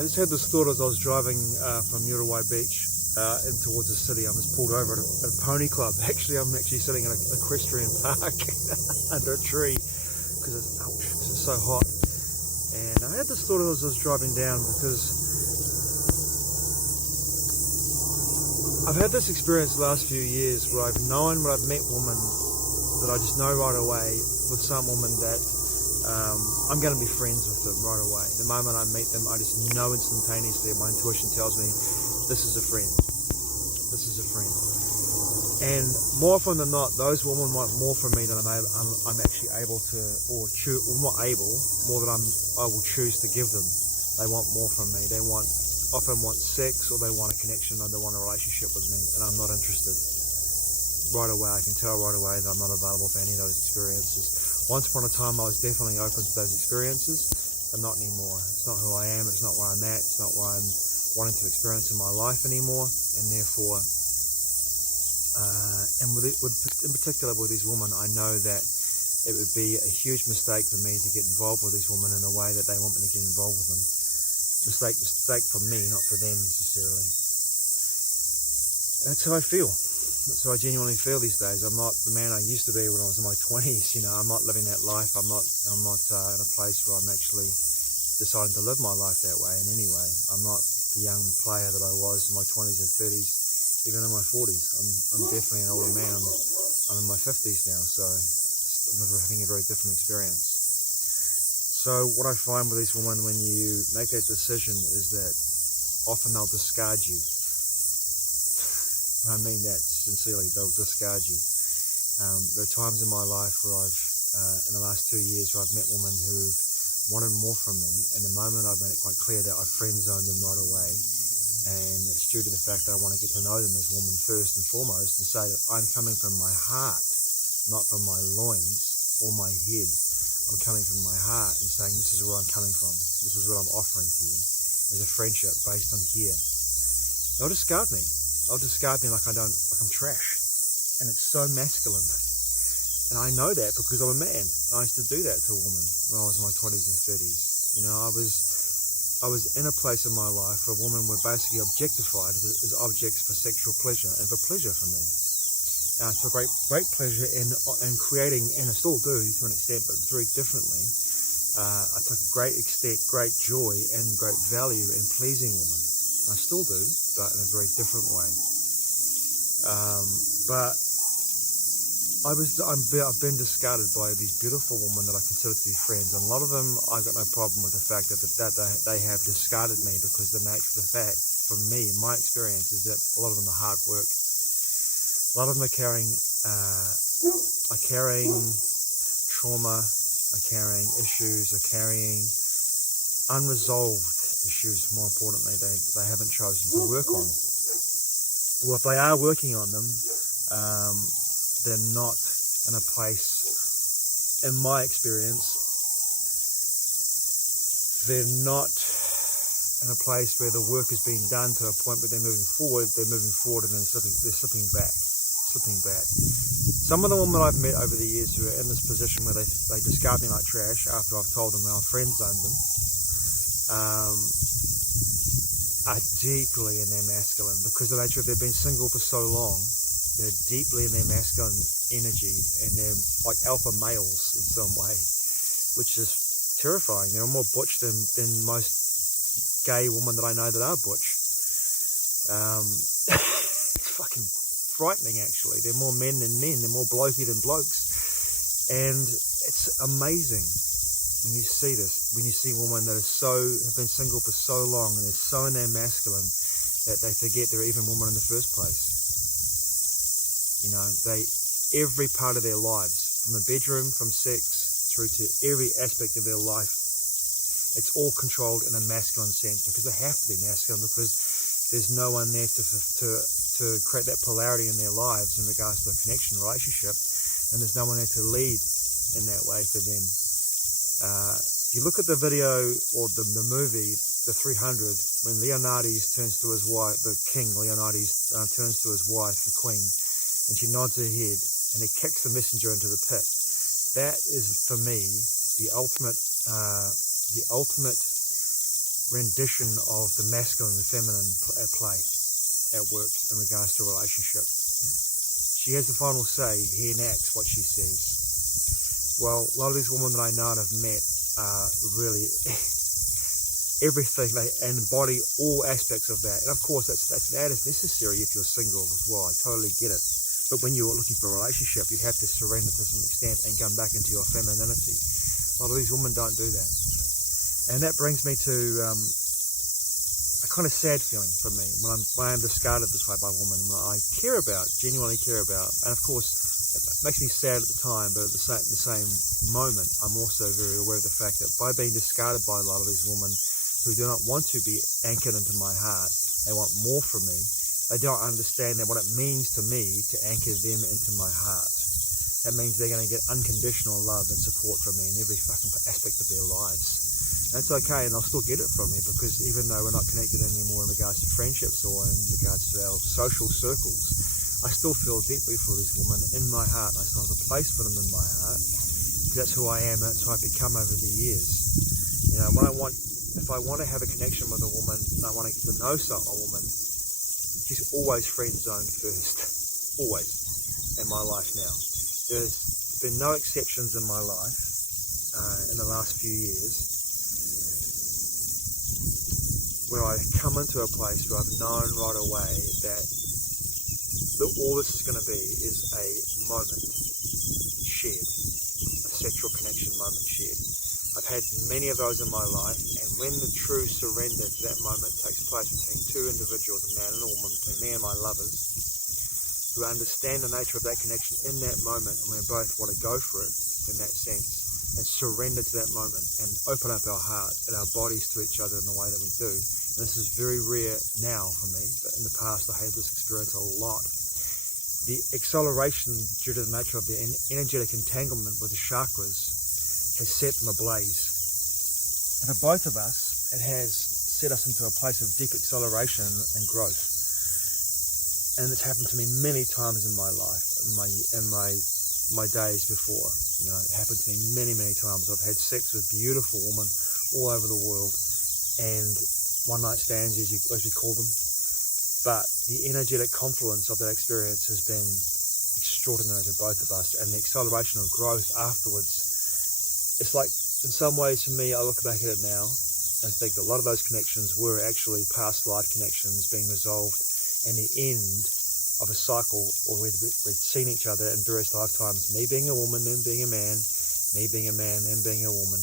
I just had this thought as I was driving from Uriwai Beach in towards the city. I just pulled over at a pony club. Actually, I'm actually sitting in an equestrian park under a tree because it's so hot. And I had this thought as I was driving down because I've had this experience the last few years where I've met women that I just know right away with some women that I'm going to be friends with them right away. The moment I meet them, I just know instantaneously, my intuition tells me, this is a friend. This is a friend. And more often than not, those women want more from me than I'm actually able to, or not able, more than I will choose to give them. They want more from me. They often want sex, or they want a connection, or they want a relationship with me, and I'm not interested. Right away, I can tell right away that I'm not available for any of those experiences. Once upon a time, I was definitely open to those experiences, but not anymore. It's not who I am, it's not where I'm at, it's not what I'm wanting to experience in my life anymore, and therefore, in particular with these women, I know that it would be a huge mistake for me to get involved with these women in a way that they want me to get involved with them. Mistake for me, not for them necessarily. That's how I feel. That's how I genuinely feel these days. I'm not the man I used to be when I was in my 20s. You know, I'm not living that life. I'm not in a place where I'm actually deciding to live my life that way in any way. I'm not the young player that I was in my 20s and 30s, even in my 40s. I'm definitely an older man. I'm in my 50s now, so I'm having a very different experience. So what I find with these women when you make that decision is that often they'll discard you. I mean that sincerely, they'll discard you. There are times in my life where in the last 2 years, where I've met women who've wanted more from me, and the moment I've made it quite clear that I've friend-zoned them right away, and it's due to the fact that I want to get to know them as women first and foremost, and say that I'm coming from my heart, not from my loins or my head. I'm coming from my heart and saying, this is where I'm coming from. This is what I'm offering to you as a friendship based on here. They'll discard me. They'll discard me like I'm trash. And it's so masculine. And I know that because I'm a man. I used to do that to a woman when I was in my 20s and 30s. You know, I was in a place in my life where women were basically objectified as objects for sexual pleasure and for pleasure for me. And I took great pleasure in creating, and I still do to an extent, but very differently. I took great joy and great value in pleasing women. I still do, but in a very different way. But I've been discarded by these beautiful women that I consider to be friends, and a lot of them I've got no problem with the fact that they have discarded me, because the fact for me, my experience is that a lot of them are hard work. A lot of them are carrying trauma, are carrying issues, are carrying unresolved issues. More importantly, they haven't chosen to work on. Well, if they are working on them, they're not in a place, in my experience, they're not in a place where the work is being done to a point where they're moving forward and then they're slipping back. Some of the women I've met over the years who are in this position where they discard me like trash after I've told them I've friend-zoned them, are deeply in their masculine, because of the nature of they've been single for so long. They're deeply in their masculine energy, and they're like alpha males in some way, which is terrifying. They're more butch than most gay women that I know that are butch. It's fucking frightening, actually. They're more men than men. They're more blokey than blokes, and it's amazing when you see this. When you see women that have been single for so long, and they're so in their masculine that they forget they're even women in the first place. You know, every part of their lives, from the bedroom, from sex, through to every aspect of their life, it's all controlled in a masculine sense, because they have to be masculine, because there's no one there to create that polarity in their lives in regards to a connection, relationship, and there's no one there to lead in that way for them. If you look at the video or the movie, The 300, when Leonidas turns to his wife, the king Leonidas turns to his wife, the queen, and she nods her head, and he kicks the messenger into the pit. That is, for me, the ultimate rendition of the masculine and feminine at play at work in regards to a relationship. She has the final say. He enacts what she says. Well, a lot of these women that I know and have met are really everything. They embody all aspects of that. And of course, that is necessary if you're single as well. I totally get it. But when you're looking for a relationship, you have to surrender to some extent and come back into your femininity. A lot of these women don't do that. And that brings me to a kind of sad feeling for me when I am discarded this way by women I care about, genuinely care about. And of course, it makes me sad at the time, but at the same moment, I'm also very aware of the fact that by being discarded by a lot of these women who do not want to be anchored into my heart, they want more from me. They don't understand that what it means to me to anchor them into my heart. That means they're going to get unconditional love and support from me in every fucking aspect of their lives. That's okay, and I'll still get it from me, because even though we're not connected anymore in regards to friendships or in regards to our social circles, I still feel deeply for these women in my heart, and I still have a place for them in my heart, because that's who I am, and that's who I've become over the years. You know, if I want to have a connection with a woman, and I want to get to know a woman, she's always friend zoned first, always, in my life now. There's been no exceptions in my life in the last few years where I come into a place where I've known right away that all this is going to be is a moment shared, a sexual connection moment shared. I've had many of those in my life, and when the true surrender to that moment takes place between two individuals, a man and a woman, between me and my lovers, who understand the nature of that connection in that moment, and we both want to go for it in that sense, and surrender to that moment, and open up our hearts and our bodies to each other in the way that we do. And this is very rare now for me, but in the past I had this experience a lot. The acceleration due to the nature of the energetic entanglement with the chakras has set them ablaze. And for both of us, it has set us into a place of deep acceleration and growth. And it's happened to me many times in my life, in my days before. You know, it happened to me many, many times. I've had sex with beautiful women all over the world, and one night stands, as we call them. But the energetic confluence of that experience has been extraordinary to both of us, and the acceleration of growth afterwards. It's like, in some ways for me, I look back at it now and think that a lot of those connections were actually past life connections being resolved, and the end of a cycle, or we'd seen each other in various lifetimes, me being a woman, then being a man, me being a man, then being a woman,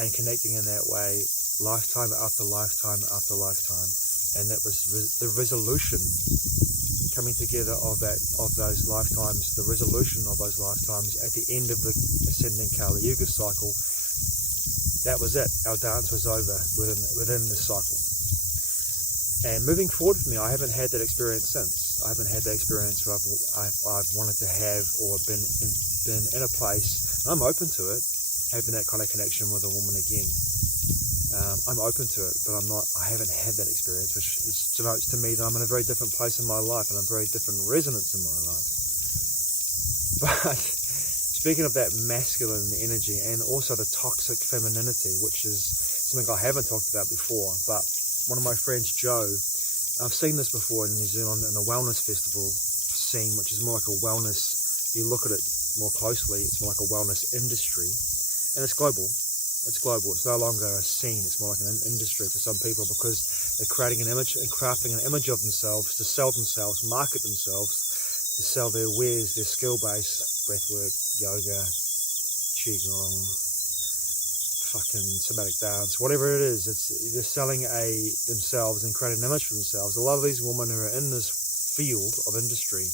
and connecting in that way, lifetime after lifetime after lifetime. And that was the resolution coming together of those lifetimes, the resolution of those lifetimes at the end of the ascending Kali Yuga cycle. That was it. Our dance was over within the cycle. And moving forward for me, I haven't had that experience since. I haven't had that experience where I've wanted to have or been in a place, and I'm open to it, having that kind of connection with a woman again. I'm open to it, but I haven't had that experience, which denotes to me that I'm in a very different place in my life and a very different resonance in my life. But speaking of that masculine energy and also the toxic femininity, which is something I haven't talked about before, but one of my friends, Joe, I've seen this before in New Zealand in the wellness festival scene, which is more like a wellness, you look at it more closely, it's more like a wellness industry, and it's global. It's global. It's no longer a scene. It's more like an industry for some people, because they're creating an image and crafting an image of themselves to sell themselves, market themselves, to sell their wares, their skill base, breathwork, yoga, qigong, fucking somatic dance, whatever it is. They're selling themselves and creating an image for themselves. A lot of these women who are in this field of industry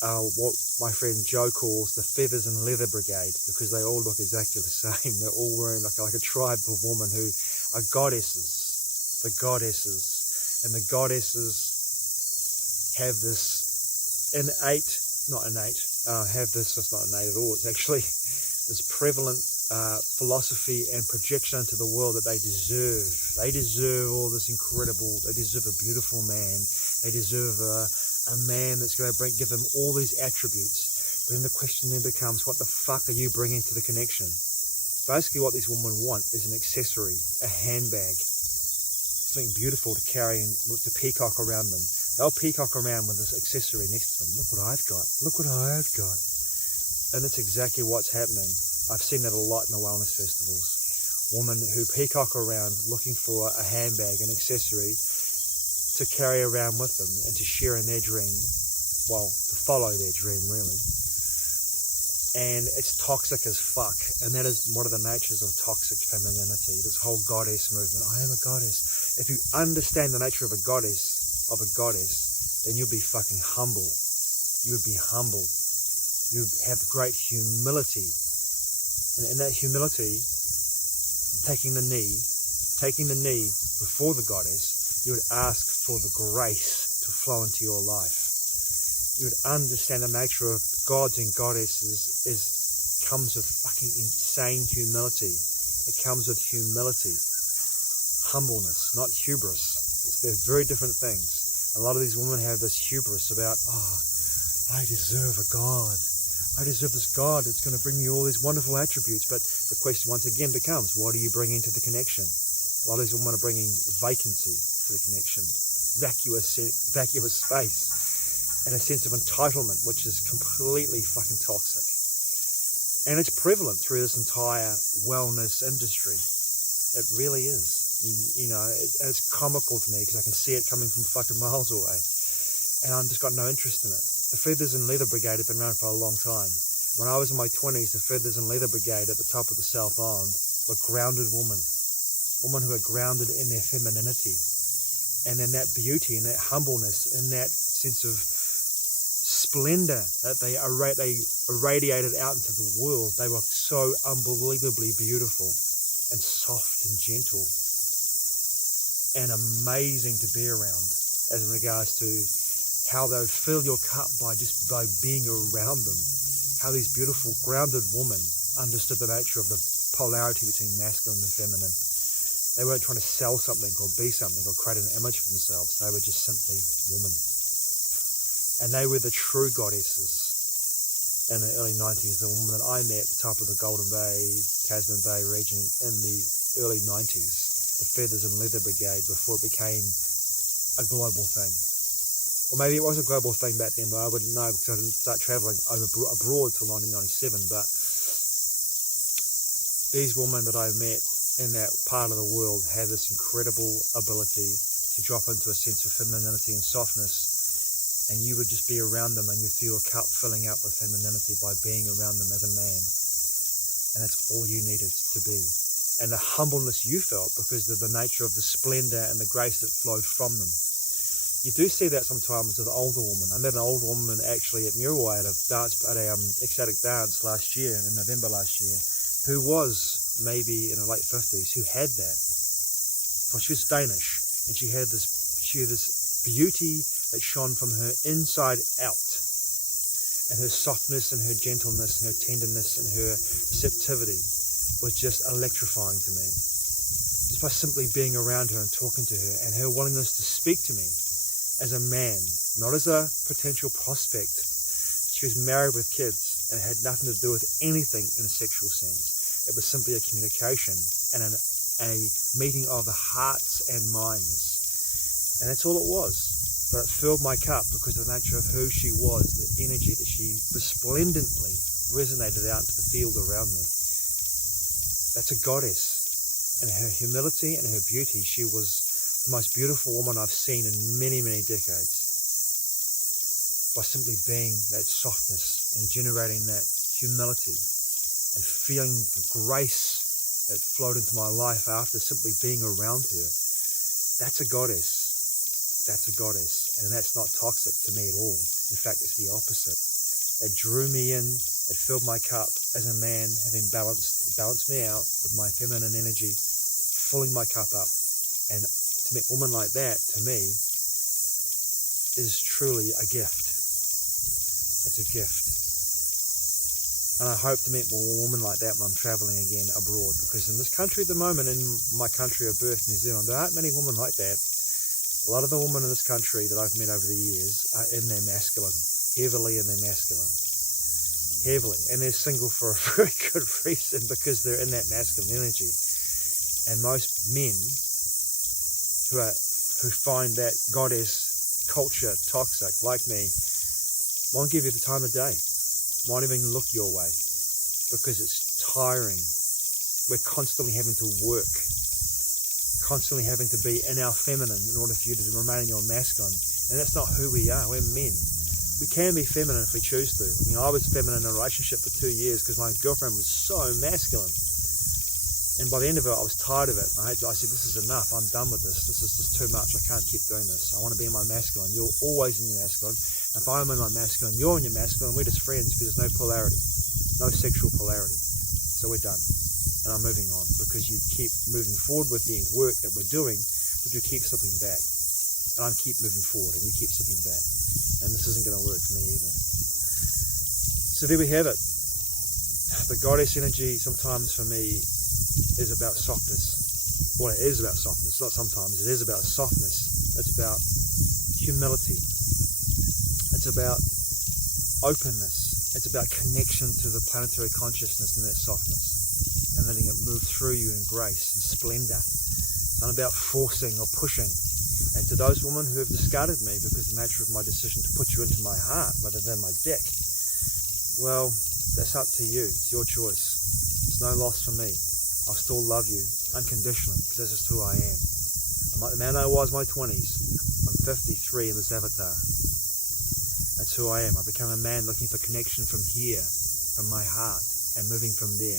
are what my friend Joe calls the feathers and leather brigade, because they all look exactly the same. They're all wearing like a tribe of women who are goddesses, the goddesses, and the goddesses have this it's not innate at all, it's actually this prevalent philosophy and projection into the world that they deserve all this incredible, they deserve a beautiful man, they deserve a man that's going to give them all these attributes. But then the question then becomes, what the fuck are you bringing to the connection? basically what these women want is an accessory, a handbag, something beautiful to carry and to peacock around them. They'll peacock around with this accessory next to them. Look what I've got. Look what I've got. And that's exactly what's happening. I've seen that a lot in the wellness festivals. Women who peacock around looking for a handbag, an accessory to carry around with them and to share in their dream. Well, to follow their dream, really. And it's toxic as fuck. And that is one of the natures of toxic femininity, this whole goddess movement. I am a goddess. If you understand the nature of a goddess, then you'll be fucking humble. You would be humble. You have great humility. And in that humility, taking the knee before the goddess, you would ask for the grace to flow into your life. You would understand the nature of gods and goddesses comes with fucking insane humility. It comes with humility, humbleness, not hubris. They're very different things. A lot of these women have this hubris about, I deserve a god. I deserve this God that's going to bring me all these wonderful attributes. But the question once again becomes, what are you bringing to the connection? A lot of these women are bringing vacancy to the connection, vacuous space, and a sense of entitlement, which is completely fucking toxic. And it's prevalent through this entire wellness industry. It really is. And it's comical to me because I can see it coming from fucking miles away. And I've just got no interest in it. The Feathers and Leather Brigade have been around for a long time. When I was in my 20s, the Feathers and Leather Brigade at the top of the South Island were grounded women who are grounded in their femininity and in that beauty and that humbleness and that sense of splendor that they irradiated out into the world. They were so unbelievably beautiful and soft and gentle and amazing to be around as in regards to how they would fill your cup by being around them. How these beautiful, grounded women understood the nature of the polarity between masculine and feminine. They weren't trying to sell something or be something or create an image for themselves. They were just simply women. And they were the true goddesses in the early 90s. The woman that I met at the top of the Golden Bay, Tasman Bay region in the early 90s, the Feathers and Leather Brigade, before it became a global thing. Or maybe it was a global thing back then, but I wouldn't know because I didn't start travelling abroad till 1997. But these women that I met in that part of the world had this incredible ability to drop into a sense of femininity and softness, and you would just be around them and you feel a cup filling up with femininity by being around them as a man. And that's all you needed to be. And the humbleness you felt because of the nature of the splendour and the grace that flowed from them. You do see that sometimes with older women. I met an older woman actually at Muriwai at a ecstatic dance last year, in November last year, who was maybe in her late 50s, who had that. Well, she was Danish, and she had this beauty that shone from her inside out. And her softness and her gentleness and her tenderness and her receptivity was just electrifying to me. Just by simply being around her and talking to her, and her willingness to speak to me as a man, not as a potential prospect. She was married with kids and it had nothing to do with anything in a sexual sense. It was simply a communication and a meeting of the hearts and minds. And that's all it was. But it filled my cup because of the nature of who she was, the energy that she resplendently resonated out into the field around me. That's a goddess. And her humility and her beauty, she was the most beautiful woman I've seen in many, many decades. By simply being that softness and generating that humility and feeling the grace that flowed into my life after simply being around her. That's a goddess. That's a goddess. And that's not toxic to me at all. In fact, it's the opposite. It drew me in. It filled my cup as a man, having balanced me out with my feminine energy, filling my cup up. And to meet a woman like that, to me, is truly a gift. It's a gift. And I hope to meet more women like that when I'm travelling again abroad, because in this country at the moment, in my country of birth, New Zealand, there aren't many women like that. A lot of the women in this country that I've met over the years are in their masculine, heavily in their masculine. heavily, and they're single for a very good reason, because they're in that masculine energy. And most men who find that goddess culture toxic, like me, won't give you the time of day, won't even look your way, because it's tiring. We're constantly having to work, constantly having to be in our feminine in order for you to remain in your masculine. And that's not who we are. We're men. We can be feminine if we choose to. I mean, I was feminine in a relationship for 2 years because my girlfriend was so masculine. And by the end of it, I was tired of it. I said, this is enough. I'm done with this. This is just too much. I can't keep doing this. I want to be in my masculine. You're always in your masculine. If I'm in my masculine, you're in your masculine. We're just friends because there's no polarity, no sexual polarity. So we're done. And I'm moving on, because you keep moving forward with the work that we're doing, but you keep slipping back. And I keep moving forward and you keep slipping back. And this isn't going to work for me either. So there we have it. The goddess energy sometimes for me is about softness. Well, it is about softness. Not sometimes. It is about softness. It's about humility. It's about openness. It's about connection to the planetary consciousness in that softness and letting it move through you in grace and splendor. It's not about forcing or pushing. And to those women who have discarded me because of the nature of my decision to put you into my heart rather than my dick, well, that's up to you. It's your choice. It's no loss for me. I'll still love you unconditionally, because that's just who I am. I'm like the man I was in my 20s. I'm 53 in this avatar. That's who I am. I become a man looking for connection from here, from my heart, and moving from there.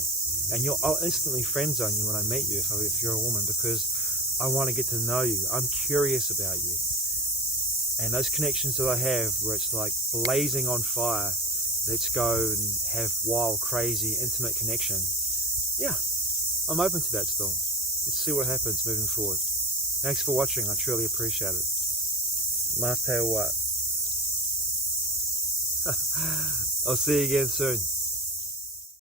And I'll instantly friend zone you when I meet you if you're a woman, because I want to get to know you. I'm curious about you. And those connections that I have, where it's like blazing on fire, let's go and have wild, crazy, intimate connection. Yeah, I'm open to that still. Let's see what happens moving forward. Thanks for watching. I truly appreciate it. Mate what? I'll see you again soon.